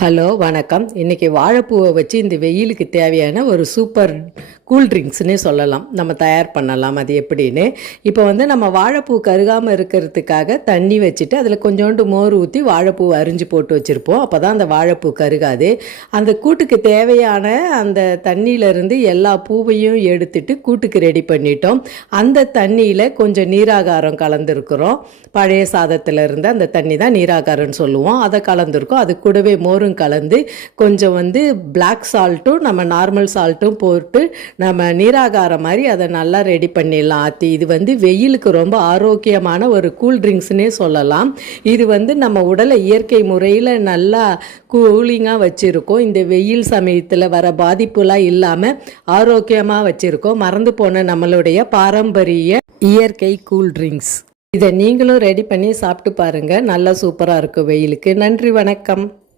Hello வணக்கம். இன்றைக்கி வாழைப்பூவை வச்சு இந்த வெயிலுக்கு தேவையான ஒரு சூப்பர் கூல் ட்ரிங்க்ஸ்னே சொல்லலாம். நம்ம தயார் பண்ணலாம். அது எப்படின்னு இப்போ நம்ம வாழைப்பூ கருகாமல் இருக்கிறதுக்காக தண்ணி வச்சுட்டு அதில் கொஞ்சோண்டு மோர் ஊற்றி வாழைப்பூ அரிஞ்சு போட்டு வச்சுருப்போம். அப்போ தான் அந்த வாழைப்பூ கருகாது. அந்த கூட்டுக்கு தேவையான அந்த தண்ணியிலேருந்து எல்லா பூவையும் எடுத்துட்டு கூட்டுக்கு ரெடி பண்ணிட்டோம். அந்த தண்ணியில் கொஞ்சம் நீராகாரம் கலந்துருக்குறோம். பழைய சாதத்தில் இருந்து அந்த தண்ணி தான் நீராகாரம்னு சொல்லுவோம். அதை கலந்துருக்கோம். அது கூடவே மோரும் கலந்து கொஞ்சம் பிளாக் சால்ட்டும் நம்ம நார்மல் சால்ட்டும் போட்டு நம்ம நீராகாரம் மாதிரி அதை நல்லா ரெடி பண்ணிடலாம். இது வெயிலுக்கு ரொம்ப ஆரோக்கியமான ஒரு கூல் ட்ரிங்க்ஸ்னே சொல்லலாம். இது நம்ம உடலை இயற்கை முறையில் நல்லா கூலிங்காக வச்சுருக்கோம். இந்த வெயில் சமயத்தில் வர பாதிப்புலாம் இல்லாமல் ஆரோக்கியமாக வச்சுருக்கோம். மறந்து போன நம்மளுடைய பாரம்பரிய இயற்கை கூல் ட்ரிங்க்ஸ். இதை நீங்களும் ரெடி பண்ணி சாப்பிட்டு பாருங்கள். நல்லா சூப்பராக இருக்கும் வெயிலுக்கு. நன்றி, வணக்கம்.